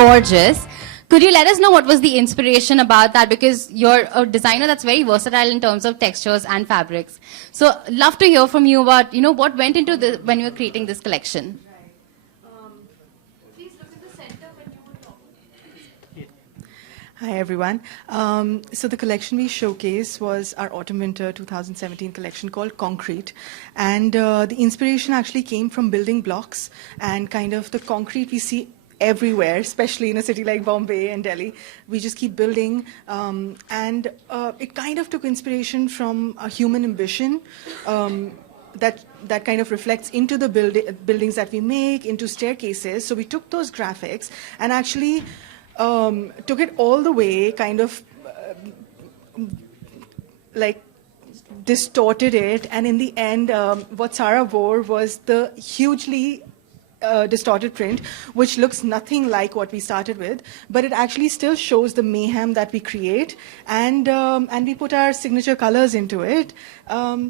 gorgeous. Could you let us know what was the inspiration about that? Because you're a designer that's very versatile in terms of textures and fabrics. So love to hear from you about, what went into the when you were creating this collection. Please look at the center when you were talking. Hi, everyone. So the collection we showcased was our Autumn-Winter 2017 collection called Concrete. And the inspiration actually came from building blocks and kind of the concrete we see everywhere, especially in a city like Bombay and Delhi. We just keep building. And it kind of took inspiration from a human ambition that kind of reflects into the buildings that we make, into staircases. So we took those graphics and actually took it all the way, kind of like distorted it, and in the end, what Sarah wore was the hugely distorted print, which looks nothing like what we started with, but it actually still shows the mayhem that we create, and we put our signature colors into it.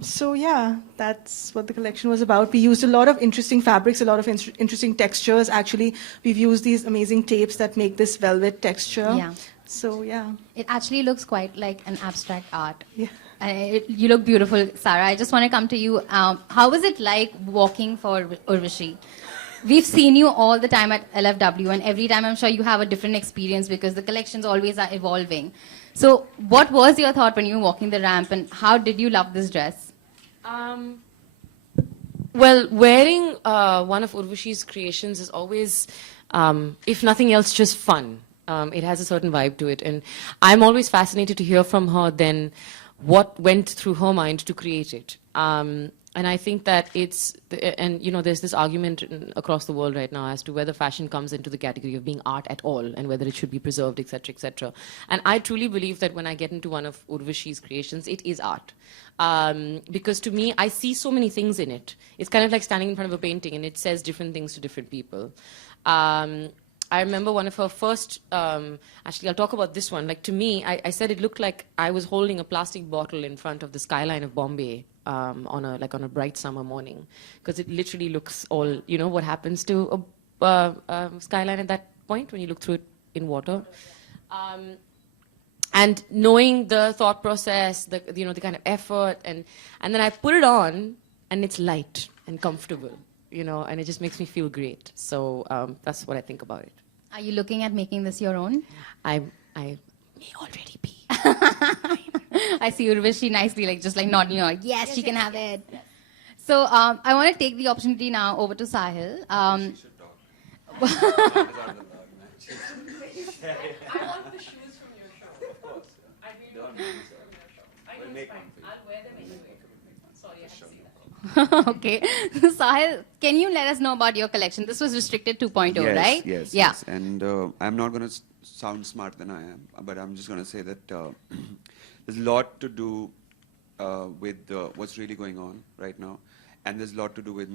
So yeah, that's what the collection was about. We used a lot of interesting fabrics, a lot of interesting textures. Actually, we've used these amazing tapes that make this velvet texture. Yeah. So yeah. It actually looks quite like an abstract art. Yeah. You look beautiful, Sarah. I just want to come to you. How was it like walking for Urvashi? We've seen you all the time at LFW, and every time I'm sure you have a different experience because the collections always are evolving. So what was your thought when you were walking the ramp, and how did you love this dress? Well, wearing one of Urvashi's creations is always, if nothing else, just fun. It has a certain vibe to it. And I'm always fascinated to hear from her then what went through her mind to create it. And I think that there's this argument across the world right now as to whether fashion comes into the category of being art at all and whether it should be preserved, etc., etc. And I truly believe that when I get into one of Urvashi's creations, it is art. Because to me, I see so many things in it. It's kind of like standing in front of a painting and it says different things to different people. I remember one of her first, actually I'll talk about this one. Like to me, I said it looked like I was holding a plastic bottle in front of the skyline of Bombay on a bright summer morning. Because it literally looks all, what happens to a skyline at that point when you look through it in water. And knowing the thought process, the kind of effort, and then I put it on and it's light and comfortable. And it just makes me feel great. So that's what I think about it. Are you looking at making this your own? I may already be. I see Urvashi nicely, nodding, yes, she can have it. Yes. So I want to take the opportunity now over to Sahil. She should talk. I want the shoes from your show. Of course. I really want the shoes from your show. I know it's fine. I'll wear them anyway. Sorry, I have to see that. Okay. Sahil, can you let us know about your collection? This was Restricted 2.0, right? Yes, yeah. yes. And I'm not going to sound smarter than I am, but I'm just going to say that there's a lot to do with what's really going on right now. And there's a lot to do with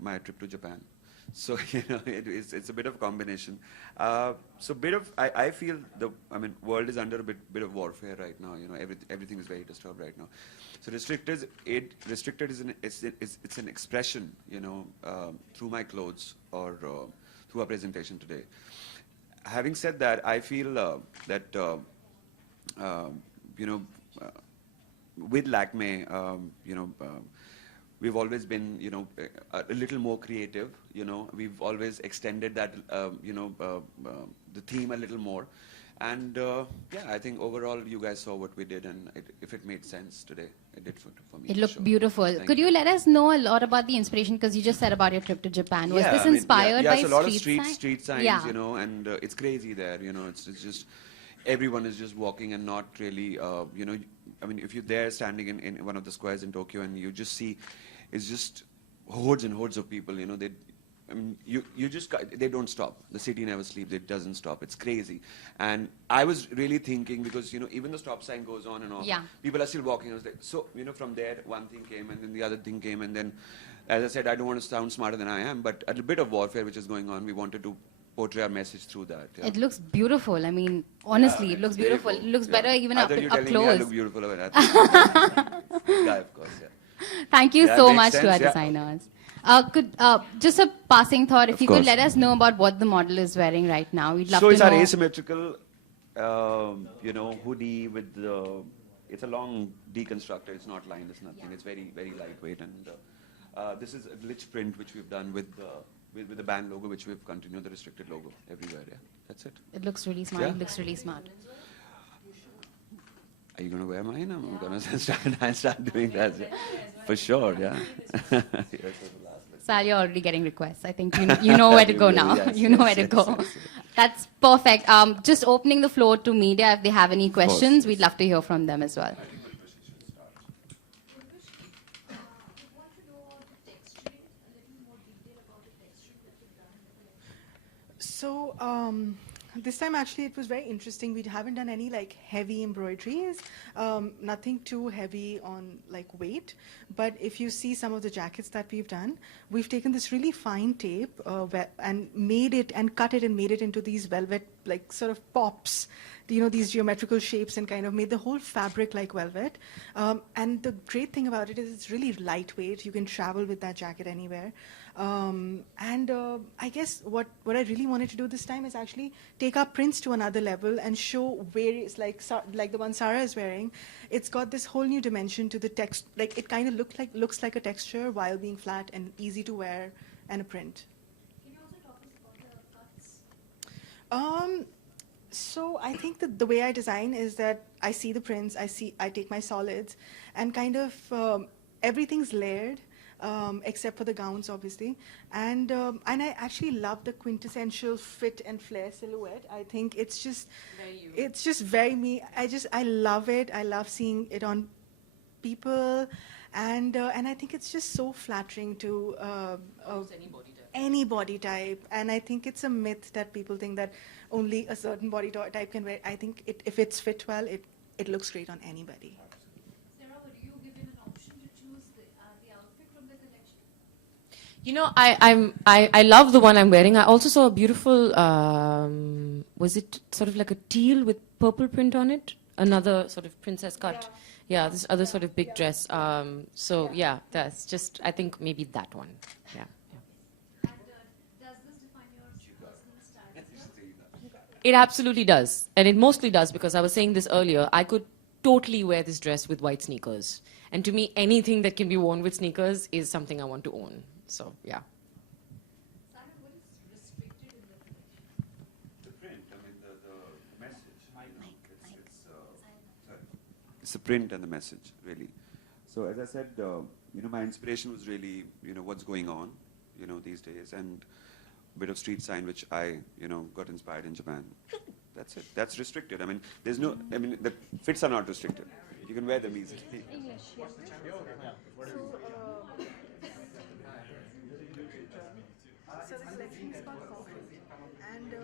my trip to Japan. So, it's a bit of a combination. I feel world is under a bit of warfare right now. Everything is very disturbed right now. So Restricted is an expression, through my clothes or through our presentation today. Having said that, I feel that with Lakme, we've always been, a little more creative. We've always extended that, the theme a little more. And I think overall you guys saw what we did, and if it made sense today, it did for me. It looked beautiful. Could you let us know a lot about the inspiration? Because you just said about your trip to Japan. Was this inspired by so a lot of street signs, and it's crazy there. It's just everyone is just walking and not really, if you're there standing in one of the squares in Tokyo and you just see, it's just hordes and hordes of people. They don't stop. The city never sleeps. It doesn't stop. It's crazy. And I was really thinking, because, even the stop sign goes on and on. Yeah. People are still walking. I was like, so, from there, one thing came, and then the other thing came. And then, as I said, I don't want to sound smarter than I am, but a bit of warfare which is going on, we wanted to portray our message through that. Yeah. It looks beautiful. Honestly, it looks beautiful. It looks better even up close. Me I look beautiful. Guy, of course, yeah. Thank you so much to our designers. Just a passing thought, if Of you could course. let us know about what the model is wearing right now. We'd love So to it's know. our asymmetrical, hoodie with the. It's a long deconstructor. It's not lined. It's nothing. It's very, very lightweight. And this is a glitch print which we've done with the band logo, which we've continued the restricted logo everywhere. Yeah, that's it. It looks really smart. Yeah. It looks really smart. Are you gonna wear mine? I'm gonna start doing that. For sure. Yeah. Sal, you're already getting requests. I think you know where to go now. Yes, You know yes, where to yes, go. yes, yes. That's perfect. Just opening the floor to media if they have any questions. We'd love to hear from them as well. So this time actually it was very interesting. We haven't done any like heavy embroideries, nothing too heavy on like weight. But if you see some of the jackets that we've done, we've taken this really fine tape and made it and cut it and made it into these velvet like sort of pops, these geometrical shapes, and kind of made the whole fabric like velvet. And the great thing about it is it's really lightweight. You can travel with that jacket anywhere. I guess what I really wanted to do this time is actually take our prints to another level and show various, like the one Sarah is wearing. It's got this whole new dimension to the text. Like it kind of looks like a texture while being flat and easy to wear and a print. Can you also talk about the cuts? So I think that the way I design is that I see the prints, I take my solids, and kind of everything's layered. Except for the gowns, obviously, and I actually love the quintessential fit and flare silhouette. I think it's just very me. I love it. I love seeing it on people, and I think it's just so flattering to any body type. And I think it's a myth that people think that only a certain body type can wear. I think if it's fit well, it looks great on anybody. Sarah, were you given an option to choose the outfit from the collection? I love the one I'm wearing. I also saw a beautiful, was it sort of like a teal with purple print on it? Another sort of princess cut. Yeah, this other sort of big dress. So yeah, that's just, I think maybe that one. Yeah. And does this define your personal style as well? It absolutely does. And it mostly does because I was saying this earlier. I could totally wear this dress with white sneakers. And to me, anything that can be worn with sneakers is something I want to own. So, yeah. Simon, what is restricted in the collection? The print, the message. It's the print and the message, really. So as I said, my inspiration was really, what's going on, these days, and a bit of street sign, which I, got inspired in Japan. That's it. That's restricted. The fits are not restricted. You can wear them easily. So the selection is called Concrete, and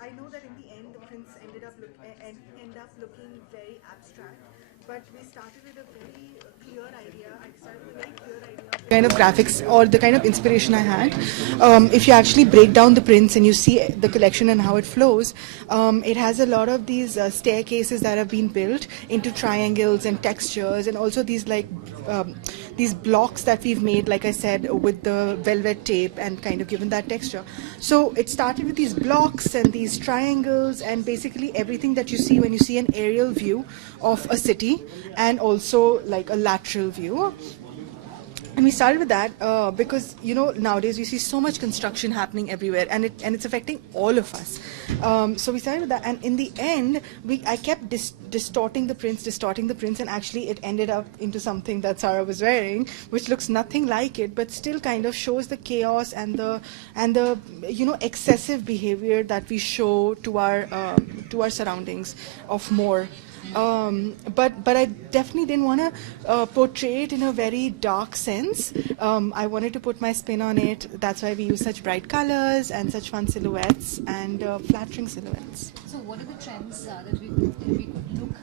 I know that in the end the prints end up looking very abstract, but we started with a very clear idea. I started with a very clear idea of kind of graphics or the kind of inspiration I had. If you actually break down the prints and you see the collection and how it flows, it has a lot of these staircases that have been built into triangles and textures, and also these these blocks that we've made, like I said, with the velvet tape and kind of given that texture. So it started with these blocks and these triangles and basically everything that you see when you see an aerial view of a city and also like a lateral view. And we started with that because nowadays we see so much construction happening everywhere, and it's affecting all of us. So we started with that, and in the end, I kept distorting the prints, and actually it ended up into something that Sarah was wearing, which looks nothing like it, but still kind of shows the chaos and the excessive behavior that we show to our surroundings of more. But I definitely didn't want to portray it in a very dark sense. I wanted to put my spin on it. That's why we use such bright colors and such fun silhouettes and flattering silhouettes. So what are the trends that we could look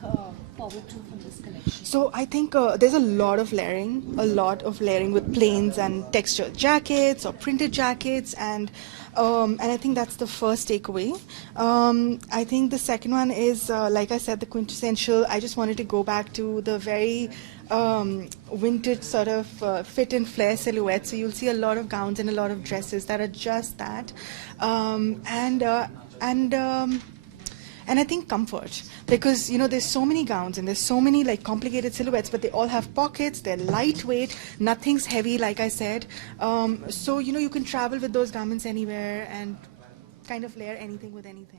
forward forward to from this collection? So I think there's a lot of layering with plains and textured jackets or printed jackets, and I think that's the first takeaway. I think the second one is, like I said, the quintessential. I just wanted to go back to the very vintage sort of fit and flare silhouette. So you'll see a lot of gowns and a lot of dresses that are just that, and I think comfort, because there's so many gowns and there's so many like complicated silhouettes, but they all have pockets. They're lightweight, nothing's heavy, like I said. So you can travel with those garments anywhere and kind of layer anything with anything.